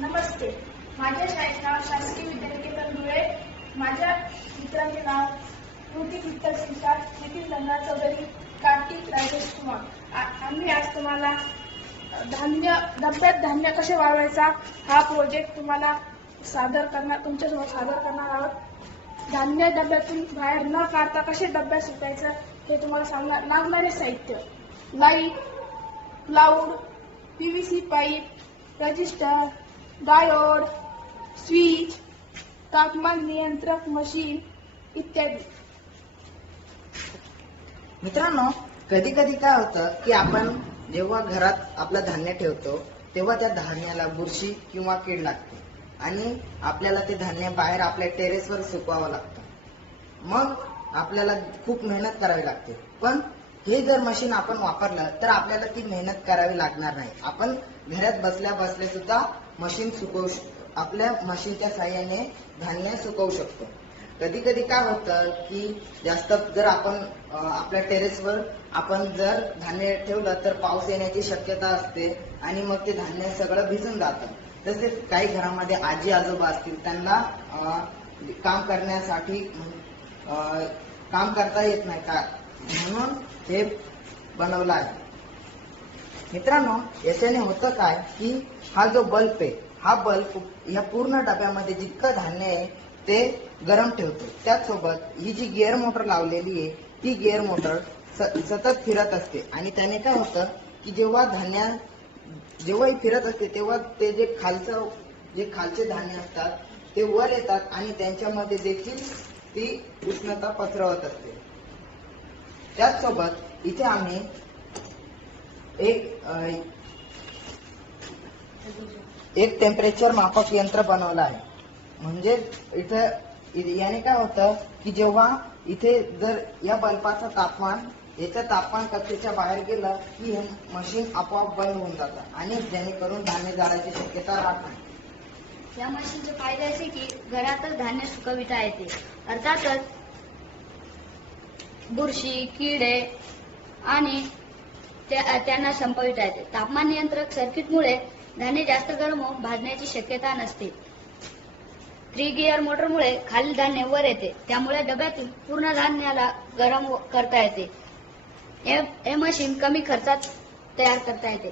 नमस्ते. माझ्या शाळेचे नाव शासकीय विद्यानिकेतन धुळे. माझ्या मित्रांचे नाव कृतिक विठ्ठल सिंगसार, नितीन गंगा चौधरी, कार्तिक राजेश कुमार. आम्ही आज तुम्हाला डब्यात धान्य कसे वाढवायचा हा प्रोजेक्ट तुमच्यासमोर सादर करणार आहोत. धान्य डब्यातून बाहेर न काढता कसे डब्यात सुटायचं हे तुम्हाला सांगणार. लागणारे साहित्य: light, plywood, PVC pipe, register, diode, switch, तापमान नियंत्रक मशीन इत्यादी. मित्रांनो, कधी कधी काय होतं की आपण जेव्हा घरात आपलं धान्य ठेवतो तेव्हा त्या धान्याला बुरशी किंवा कीड लागते आणि आपल्याला ते धान्य बाहेर आपल्या टेरेसवर सुकवावं लागतं. मग आपल्याला खूप मेहनत करावी लागते. पण हे जर मशीन आपण वापरलं तर आपल्याला ती मेहनत करावी लागणार नाही. आपण घरात बसल्या बसल्या सुद्धा मशीन आपल्या मशीनच्या साहाय्याने धान्य सुकवू शकतो. कधी कधी काय होतं की जास्त जर आपण आपल्या टेरेसवर आपण जर धान्य ठेवलं तर पाऊस येण्याची शक्यता असते आणि मग ते धान्य सगळं भिजून जातं. तसेच काही घरामध्ये आजी आजोबा असतील, त्यांना काम करण्यासाठी काम करता येत नाही का, म्हणून हे बनवलं आहे. मित्रांनो, याच्याने होतं काय की हा जो बल्ब आहे, हा बल्ब या पूर्ण डब्यामध्ये जितकं धान्य आहे ते गरम ठेवतो. त्याचसोबत ही जी गिअर मोटर लावलेली आहे ती गिअर मोटर सतत फिरत असते आणि त्याने काय होतं की जेव्हा ही फिरत असते तेव्हा ते जे खालचे धान्य असतात ते वर येतात आणि त्यांच्यामध्ये देखील ती उष्णता पसरवत असते. त्याचसोबत इथे आम्ही एक टेम्परेचर मापक यंत्र बनवलं आहे. म्हणजे इथं याने काय होतं की जेव्हा इथे जर या बल्बाचं तापमान कक्षेच्या बाहेर गेलं की हे मशीन आपोआप बंद होऊन जातं आणि जेणेकरून धान्य जाण्याची शक्यता राहत नाही. या मशीनचे फायदे असे की घरातच धान्य सुकविता येते. अर्थातच बुरशी, किडे आणि त्यांना संपविता येते. तापमान नियंत्रक सर्किटमुळे धान्य जास्त गरम होऊन भाजण्याची शक्यता नसते. 3 गिअर मोटरमुळे खालील धान्य वर येते, त्यामुळे डब्यातील पूर्ण धान्याला गरम करता येते. हे मशीन कमी खर्चात तयार करता येते.